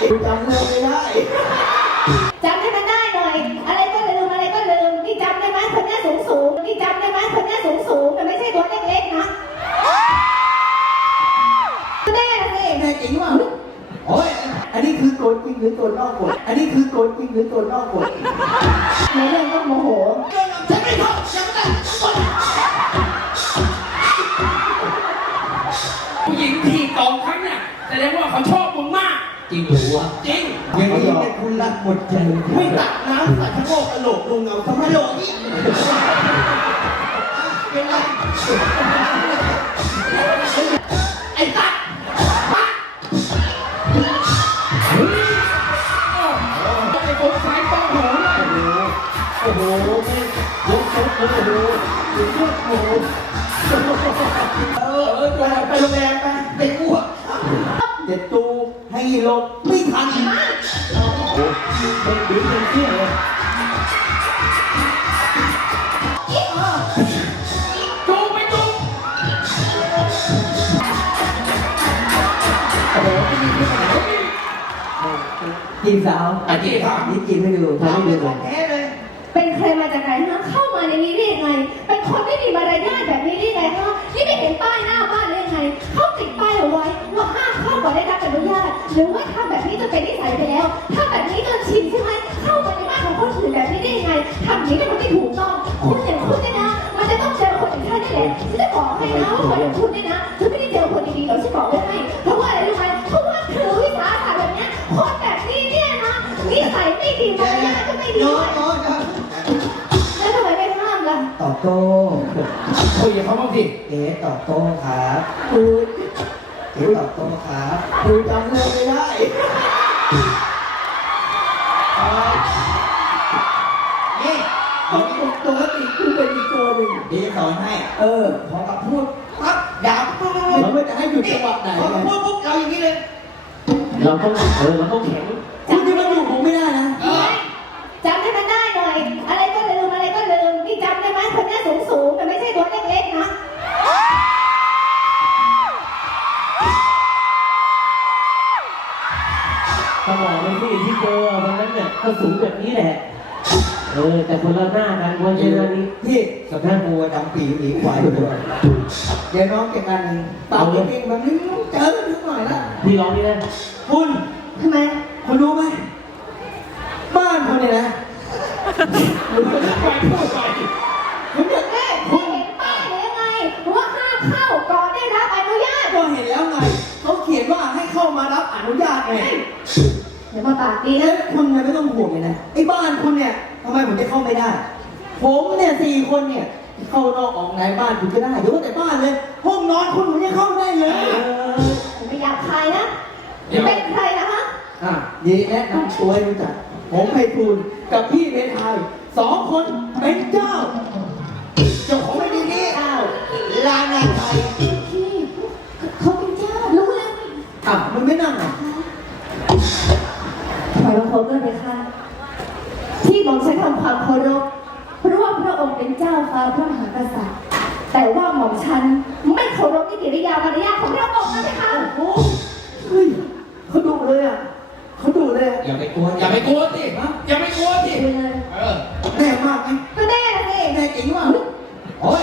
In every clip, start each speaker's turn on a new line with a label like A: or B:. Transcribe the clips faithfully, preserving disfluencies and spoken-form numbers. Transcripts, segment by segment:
A: จำเรื่องไม่ได้
B: จำให้มันได้หน่อยอะไรก็ลืมอะไรก็ลืมนี่จำได้ไหมคนหน้าสูงสูงนี่จำได้ไหมคนหน้าสูงสูงแต่ไม่ใช่ตัวเล็กๆนะแน่สิ
A: แน่จริงว่ะโอ้ยอันนี้คือโกนจริงหรือโกนนอกกฎอันนี้คือโกนจริงหรือโกนนอกกฎ
B: ในเรื่องต้องโมโห
A: ฉันไม่ชอบฉันไม่
C: ผู้หญิงที่สองครั้งเนี่ยแสดงว่าเขาชอบมึงมาก
A: จริงหรือวะ
C: จริง
A: อย่างนี้เนี่ยคุณรักหมดใจไม่ตักน้ำใส่ชะโงกกระโหลกลงเอาทำไมโหลกนี่เป็นไรไอ้ตั๊ก
C: ไอ้คนสายต้องหู
A: โอ้โหยกชุดโอ้โหยกชุดโอ้โหเออเออไปโรงแรมไปไปอ้วกเด็ดตูให้หลบไม่ทันเป็นดิ้นเป็นเที่ยเลย
C: จูไปจู
A: โอ้โหจีบสาว
C: อ่ะจีบสาว
A: นี่จีบให้ดูทำให้ดูเลยแท้เลย
B: เป็นใครมาจากไหนฮะเข้ามาในนี้ได้ยังไงเป็นคนไม่มีมารยาทแบบนี้ได้ไงฮะนี่ไม่เห็นป้ายหน้าบ้านได้ยังไงเขาติดป้ายเอาไว้ว่าห้ามเข้าก่อนได้รับอนุญาตหรือว่าทำแบบนี้จะเป็นนิสัยไปแล้วถ้าแบบนี้จนชินใช่ไหมเข้ามาในบ้านของคนอื่นแบบนี้ได้ยังไงทำนี้เป็นคนที่ถูกต้องคุณอย่างคุณเนี่ยนะมันจะต้องเจอคนอย่างท่านนี่แหละฉันจะบอกให้นะว่าคนอย่างคุณเนี่ยนะฉันไม่ได้เจอคนดีๆหรอกฉันบอกไว้ให้เพราะว่าอะไรรู้ไหมเพราะว่าถือวิสาสะแบบนี้คนแบบนี้เนี่ยนะนิสัยไม่ดีมารยาทก็ไม่ดีแล้วทำไมไม่ห้ามล่ะ
A: ตอบโต้
C: คุยกับเขาบ้างสิ
A: เอ๋ตอบโต้ครับคุยเอ๋ตอบโต้ครับคุยจำเรื่องไม่ได้นี่เขาเป็นตัวติดคือเป็นอีกตัวหนึ่งเดี๋ยวสอนให้เออพอกับพูดปั๊บดับเราไม่จะให้หยุดจังหวะไหนพอพูดปุ๊บเราอย่างนี้เลย
C: เราต้องเออเราต้องแข็ง
A: คุณจะมาอยู่ผมไม่ได้นะ
B: จำให้มันได้หน่อยอะไรก็ลืมอะไรก็ลืมนี่จำได้ไหมคนหน้าสูงสูงแต่ไม่ใช่ตัวเล็กๆนะ
D: สมองไม่ที่ที่เจอวันนั้นเนี่ยก็สูงแบบนี้แหละเออแต่คนละหน้ากันวันเจอนี้
A: พี่สำนักบัวดำปีหนีควายด้วยเดี๋ยวน้องจะกันเป่าเก่งแบบนี้เจอนิดหน่อยละ
D: พี่ร้องนี่นะ
A: คุณ
B: ทำไม
A: คุณรู้ไหมบ้านคุณเนี่ยนะ
C: คุณไปพูดไป
B: คุณเด็กแม่คุณเห็นป้ายหรือยังไงว่าห้ามเข้าก่อนได้รับอนุญาต
A: ก็เห็นแล้วไงเขาเขียนว่าให้เข้ามารับอนุญาตไง
B: เดี๋ยวมาปากดีนะ
A: คุณเนี่ยไม่ต้องห่วงเลยนะไอ้บ้านคุณเนี่ยทำไมผมจะเข้าไม่ได้ผมเนี่ยสี่คนเนี่ยเข้านอกออกในบ้านคุณก็ได้หรือว่าแต่บ้านเลยห้องนอนคุณผมยังเข้าได้เลย
B: ไม่อยากใครนะเป็นใครนะฮะ
A: อ่ะยีแนะนำตัวให้รู้จักผมไพฑูรย์กับพี่เมทายสองคนเป็นเจ้าเจ้าของไม่ดีนี่เจ้าลานาไทย
B: พี่เขาเป็นเจ้ารู้แล้ว
A: อ่ะมึงไม่นั่งอ่ะ
B: ทำไมเราเคารพเลยคะที่หม่อมฉันทำความเคารพเพราะว่าพระองค์เป็นเจ้าฟ้าพระมหากษัตริย์แต่ว่าหม่อมฉันไม่เคารพนิติริยามารยาทของพระองค์นะคะ
A: โอ้เฮ้ยเขาดุเลยอ่ะเขาดุเลย
C: อย่าไปกลัวอย่าไปกลัวสิอย่าไปกลัวสิ
B: เอ
C: อ
A: แน่มากไหม
B: ก็แน่สิ
A: แน่จริงว่ะโอ้ย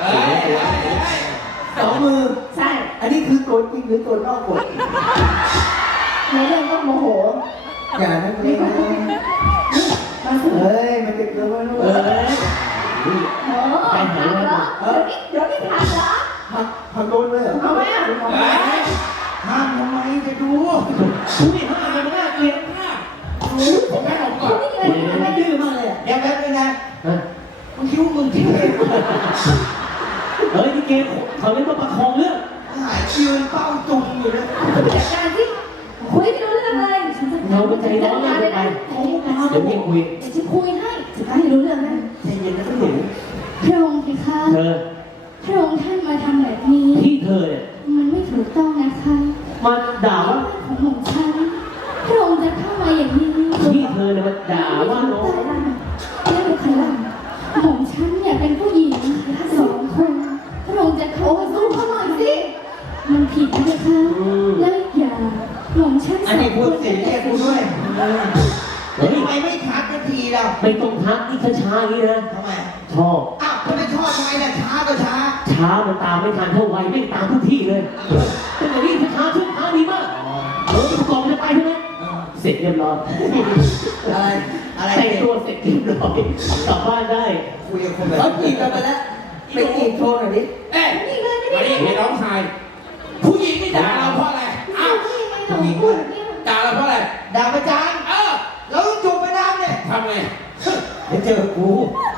A: สองมือ
B: ใช่
A: อันนี้คือโกนจริงหรือโกนนอกกฎ
B: ในเรื่องต้องโมโห
A: อย่านั่นเลยนะเฮ้ยมันจะเกิดว่าลูกเอ้ย
B: โอ้หักเหรอเดี๋ยวนี้เดี๋ยวนี้หักเหรอ
A: หักหักโดนเลยเหรอ
B: ทำไมอ่ะ
A: ห้ามทำไมจะดู
C: คุณนี่ห้ามมันน่าเกลียดมากผมไม่หลงก่อน
A: ไม่ดื้อมากเลยเดี๋ยวแป๊บนึงนะมึงคิดว่ามึงคิดเอง
D: เฮ้ยนี่เกมเขาเรียกว่าประคองเรื่อง
A: หายยืนเป้าจุ่มอยู่เลย
B: จัดการที่คุยไม่รู้เรื่องเลย
D: เราไปใจร้อนเลยไปเดี๋ยวพี่คุย
B: เดี๋ยวจะคุยให้จะให้รู้เรื่องนะ
A: ใจเย็นนะพี่หนู
E: พระองค์สิคะ
D: เธอ
E: พระองค์ท่านมาทำแบบนี้
D: ที่เธอเนี่ย
E: มันไม่ถูกต้องนะคะ
D: มาด่าว่า
E: ของหม่อมฉันพระองค์จะเข้ามาอย่างนี้
D: ที่เธอเนี่ยมาด่าว่าน้อง
E: แล้วเป็นใครล่ะหม่อมฉันเนี่ยเป็นผู้หญิงสองคนพระองค์จะเข้ามาสู้เขาหน่อยสิมันผิดนะคะแล้วอย่าหม่อมฉัน
A: อันนี้พูดเสียงเรียกกูด้วยเออ
D: เฮ้ย
A: ทำไมไม่ทักนาทีเรา
D: ไม่ต้องทักนี่ช้าๆอย่างนี้นะ
A: ทำไม
D: ชอบ
A: อ้าวถ้าไม่ชอบทำไมล่ะช้าก็ช้า
D: ช้ามันตามไม่ทันเท่าไวไม่ตามทุกที่เลยแต่อย่างนี้ช้าๆช่วยช้าดีมากเออประกอบจะไปใช่ไหม
A: เออ
D: เสร็จเรียบร้อย
A: อะไรอะไร
D: แต่ง
A: เนี่ย
D: ตัวเสร็จเรียบร้อยกลับบ้านได้
A: คุยกับคนแบบเขาจีบกันไปแล้วไปจีบโชว์หน่อยดิ
C: เอ๊ะมาดิเห็นน้องชายผู้หญิงนี่ด่าเราเพราะอะไรอ้าว
A: ผู้หญิง
C: ด่าเราเพราะอะไร
A: ด่าประจาน
C: เออ
A: แล้วจูบไปน้ำเนี่ย
C: ทำไง
A: เดี๋ยวเจอกู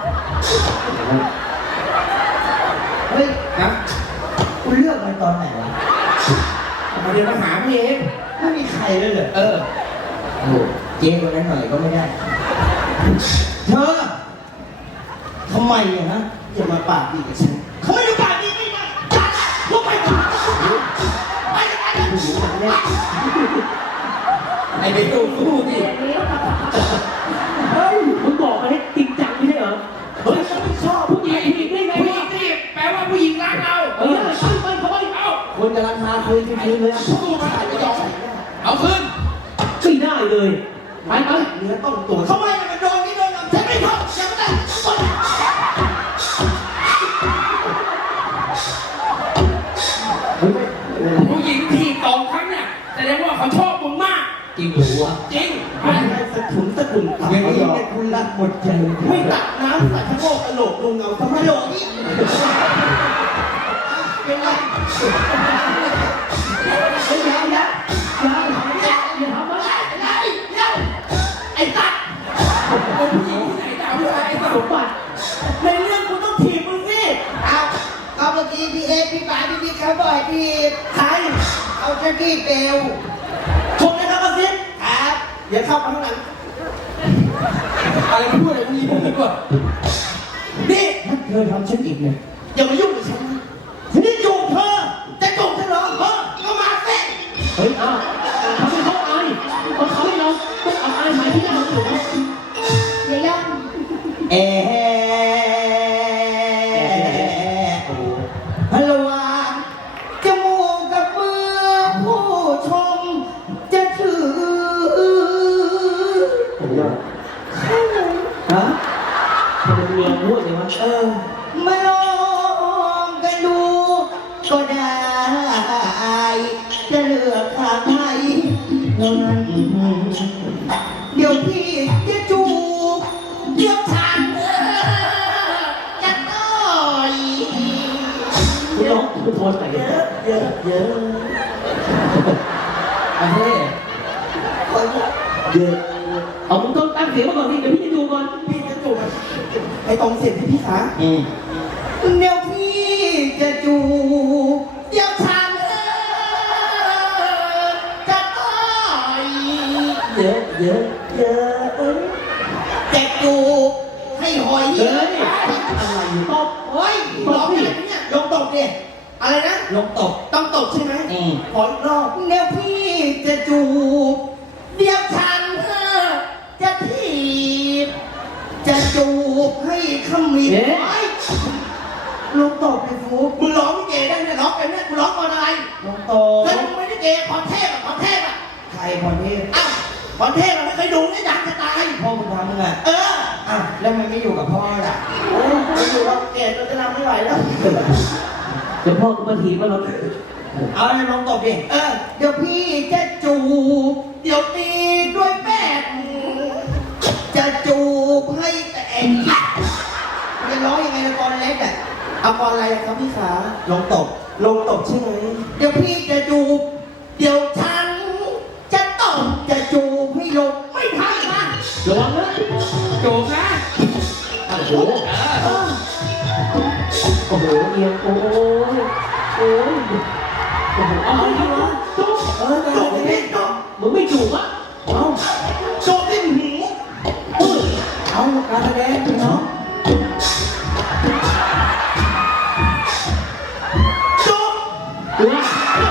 A: เฮ้ย
C: นะ
A: กูเลือกมันตอนไหนวะ
C: มาเรียนมาหาพี่เอง
A: ไม่มีใครเลยเหรอ
C: เออ
A: โอ้โหเจ๊คนนั้นหน่อยก็ไม่ได้ เธอทำไมอะฮะอย่ามาปากดีกับฉันเขาไม่ได้ปากดีไม่ได้จัดลงไปปากไปไปไปผู้หญิงหนังเนี่ย
C: ไอ้เด็กตู้สู้ดิ
D: เฮ้ยมึงบอกมาให้จริงจังไม่ใช่เหรอ
A: เฮ้ยฉันไม่ชอบ
D: ผู้หญิงผิดได้ไง
C: ผู้หญิ
D: วะ
C: งนี่แปลว่าผู้หญิงรักเรา
D: เออไปไปเข้าไป
C: เอา
A: คนกำลังพาคุยจริงๆเลยอะ
C: สู้มาไม่ยอมเอาขึ้น
D: ไม่ได้เลยไปไป
A: เนื้อต้องตัวทำไมมันโดนนี่โดนน้ำฉันไม่ชอบฉันไม่ได้คน
D: เฮ้ยไม่
C: ผู้หญิงทีสองครั้งเนี่ยแสดงว่าเขาชอบมึงมาก
A: จริงหรือวะ
C: จริงไป
A: ไม่สะถุนสะถุนตับอย่างนี้เนี่ยคุณรักหมดใจไม่ตักน้ำใส่ชะโงกกระโหลกลงเอาทำไมโหลกนี่เป็นไรไม่ยาวนะยาวทำไมเนี่ยอย่าทำไมไอ้เดี๋ยวไอ้ตัด
C: เป็นผู้หญิงที่ไหนด่าผู้ชาย
D: สมบัติ
A: ในเรื่องกูต้องถีบมึงสิเอาเอาเมื่อกี้พี่เอพี่ป๋าพี่บิ๊กเขาบ่อยพี่ใครเอาแค่พี่เบลชมนะครับมาสิครับเดี๋ยวเข้ามาข้างหลัง
C: อะไรมาพูดอะไรผู้หญิงดีกว่า
A: นี่ถ้าเธอทำฉันอีกเนี่ยอย่ามายุ่งกับฉันนะฉันจะจูบเธอจะจูบเธอเหรอเออก็มาสิ
D: เฮ้ยอ้าวทำให้เขาอายเขาเขาให้เราต้องเอาอายหมายที่หน้าเราอยู่นะ
B: อย่าย่อง
A: เอ๊ฮัลโหลจมูกกับมือผู้ชมจะถือ
D: ผมยอด
A: ข้าวหมู
D: ฮะทำไมเมียพูดเลยวะ
A: เออมาลองกันดูก็ได้จะเลือกทางไหนเท่านั้นเดี๋ยวพี่จะจูบเดี๋ยวฉันจะต่อย
D: คุณร้องคุณโทนไหน
A: เยอะเยอะเยอะประเทศคนเยอะ
D: เอามึงต้องตั้งเสียงมาก่อนสิเดี๋ยวพี่จะดูก่อน
A: พี่จะจูบไอ้ตรงเสียงที่พี่ขาอืมเดี๋ยวพี่จะจูบเดี๋ยวฉันจะต่อยเยอะเยอะเยอะจะจูบให้หอย
D: เฮ้ยอะไรอยู่ตบ
A: โอ้ยร้องอะไรเนี่ยลงตบดิอะไรนะลงตบต้องตบใช่ไหมอืมขออีกรอบเดี๋ยวพี่จะจูบเดี๋ยวฉันจะถีบจะจูบให้ขมิ้นไว้ลงตบเลยฟูมึงร้องเกย์ได้เนี่ยร้องไปเนี่ยมึงร้องก่อนอะไรลงตบแล้วมึงไม่ได้เกย์พรเทพอ่ะพรเทพอ่ะใครพรเทพอ้าวพรเทพอ่ะไม่เคยดูนี่ดังจะตายพ่อมึงทำมึงอ่ะเอออ่ะแล้วมันไม่อยู่กับพ่อล่ะโอ้ยไม่อยู่กับเกย์จนจะทำไม่ไหวแล้ว
D: เดี๋ยวพ่อกูมาถีบมาหรอก
A: เอาเลยลองตบดิเออ เดี๋ยวพี่จะจูบ เดี๋ยวตีด้วยแป้งจะจูบให้แต่เองจะร้องยังไงละกรเล็กอ่ะเอากรอะไรอะครับพี่ขาลงตบ ลงตบใช่ไหมเดี๋ยวพี่จะจูบ เดี๋ยวฉันจะตบจะจูบให้ลงไม่ทันนะ
D: ระวังนะ
C: โจกนะ
D: โอ้โห
C: เออ
D: โอ้โหเอียงโอ้ยโอ้ยโอ้โหเอาไปดิวะจุ๊บ
A: เออจูบดิจูบ
D: มึงไม่จูบอ่ะ
A: เอาจูบดิหู
D: เออ
A: เอาการแสดงพี่น้องจูบ
D: ดูนะ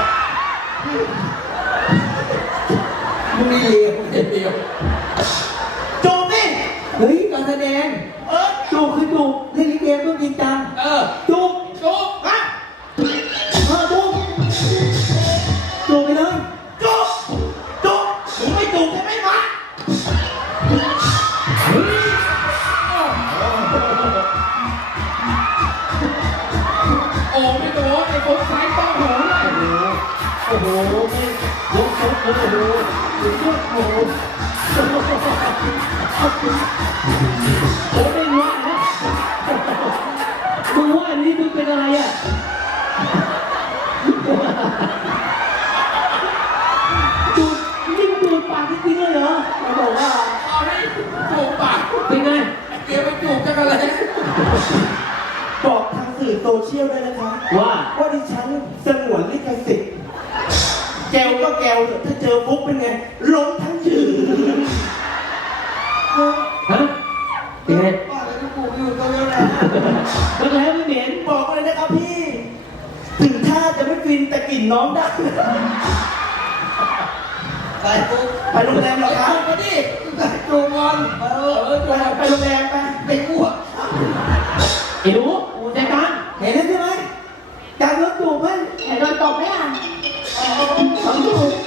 A: มึงนี่เลว
C: เดียว
A: จูบดิเฮ้ยการแสดงเออจูบคือจูบเล่นลิเกต้องจริงจัง
C: เออ
A: จูบ
C: โจก
A: ฮะเออจูบจูบไปเลยจูบจูบจูบใช่ไหมวะ
C: โอ้ไม่โดนไอ้คนซ้ายต้องหูเลย
D: โอ้โหไม่ยกชุดเลยโอ้โหสุดยอดโอ้โหโอ้ไม่ว่านะมึงว่าอันนี้มึงเป็นอะไรอ่ะดูดนี่มึงดูดปากจริงๆเลยเหรอเขาบอกว่า
C: เอาให้จูบปาก
D: เป็นไง
C: ไอ้เกียร์ไปจูบจักรเลย
A: บอกทางสื่อโซเชียลได้นะคะ
D: ว่า
A: ว่าดิฉันสงวนลิขสิทธิ์แกวก็แกวเถอะถ้าเจอปุ๊บเป็นไงล้มทั้งยืน
D: ฮะเป็นไง
A: บอกเลยนะกูอยู่ตรงนี้แหละ
D: แล้วแล้วไม่เหม็น
A: บอกเลยนะครับพี่ ถึงท่าจะไม่ฟินแต่กลิ่นน้องได้ไปปุ๊บไปโรงแรมเหรอครับ
C: จูบมาดิจูบก่อน
A: เออเออไปไปโรงแรมไปไปอ้วก
D: ไอ้หนูจัดการ
A: เห็นแล้วใช่ไหมการรถจูบไหม
B: แต่โดนตบไหมอ่ะ
A: สองจูบ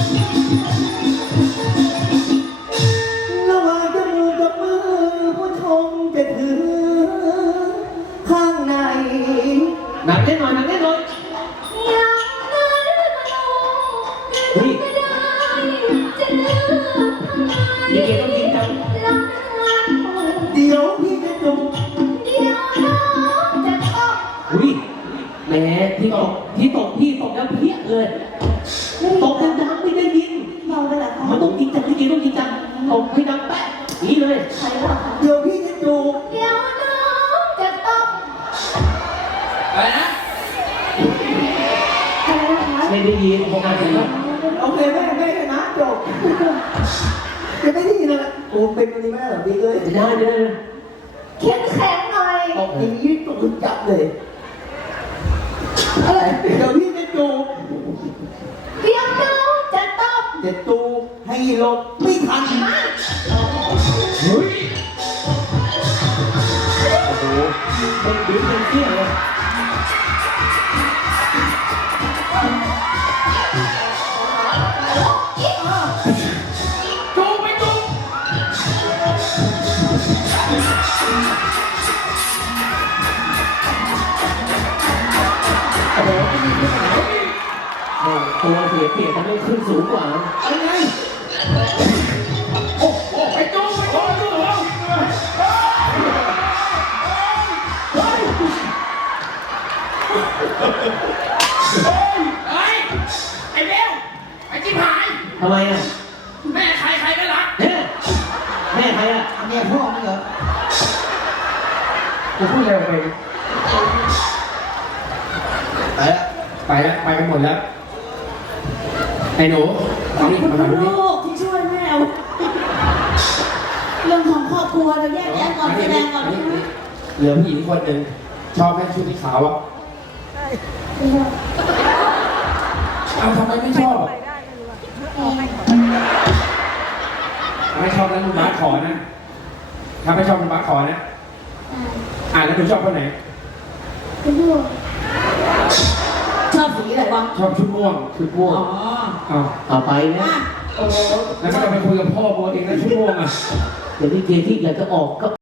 A: ระหว่างจมูกกับมือผู้ชมจะถือข้างใน
D: หนักแน่นอนหนักแน่นอน
B: อย่างนั้นมาลง
D: เฮ้ย
B: ไม่ได้จะเลือกทำไม
D: นี่เกต้องกินจัง
B: ลำพัง
A: เดี๋ยวพี่จะจูบ
B: เดี๋ยวน้องจะต้อง
D: อุ้ยแหมที่ตกที่ตกพี่ตกแล้วเพี้ยเลยตกดังๆไม่ได้ยิน
B: เมาไปแล้ว
D: มันต้องจริงจังที่เกต้องจริงจังตกให้ดังแป๊ะนี่เลย
B: ใครวะ
A: เดี๋ยวพี่จะจูบ
B: เดี๋ยวน้องจะต้อง
C: อะไรนะ
B: ใครนะคะ
D: ไม่ได้ยินผมอ่านเห็นแล้ว
A: โอเคแม่แม่ชนะจบจะไม่ได้ยินอะไรโอ้เป็นวันนี้แม่แบบนี้เลย
D: ไม่ได้ไม่ได้
B: เข้มแข็งหน่อย
A: ตบอย่างนี้ตบจับเลยอะไรเดี๋ยวพี่จะจูบ
B: เดี๋ยวน้องจะต้อง
A: จะจูบให้หลบไม่ทัน
B: มา
C: เฮ้ย
D: โอ้โหเป็นบิ้วเป็นเที่ยเลย
C: จูบไปจูบ
D: โอ้โหแม่งตัวเสียเปรียบทำให้ขึ้นสูงกว่า
A: อะไร
C: โอ้โหไปจูบไปจูบจูบเอาเฮ้ยเฮ้ยเฮ้ยไอ้เบลไอ้จิ๊บหาย
D: ทำไมอ่ะ
C: แม่ใครใครไม่รัก
D: เนี่ยแม่ใครอ่ะ
A: เมียพ่อนี่เหรอ
C: กูพูดเร็วไป
A: ไปละ
C: ไปแล้วไปกันหมดแล้วไอ้หนูเอานี่มาถ่ายรูปนี่
E: ลูกที่ช่วยแม่เอาเรื่องของครอบครัวเราแยกแยะก่อนแสดงก่อนนะ
C: เหลือผู้หญิงคนหนึ่งชอบแม่ชุดสีขาวอ่ะเอาทำไมไม่ชอบไม่ชอบแล้วคุณบาสขอนะถ้าไม่ชอบคุณบาสขอนะอ่าแล้วคุณชอบคนไหน
E: คุณลูกชอบสีอะไรวะ
C: ชอบชุดม่วง
D: ชุดม่วง
E: อ๋อ
C: อ้าว
D: เอาไปนะ
E: อ่ะ
C: แล้วก็จะไปคุยกับพ่อโบเองนะชุดม่วงอ่ะ
D: เดี๋ยวที่เกที่อยากจะออกก็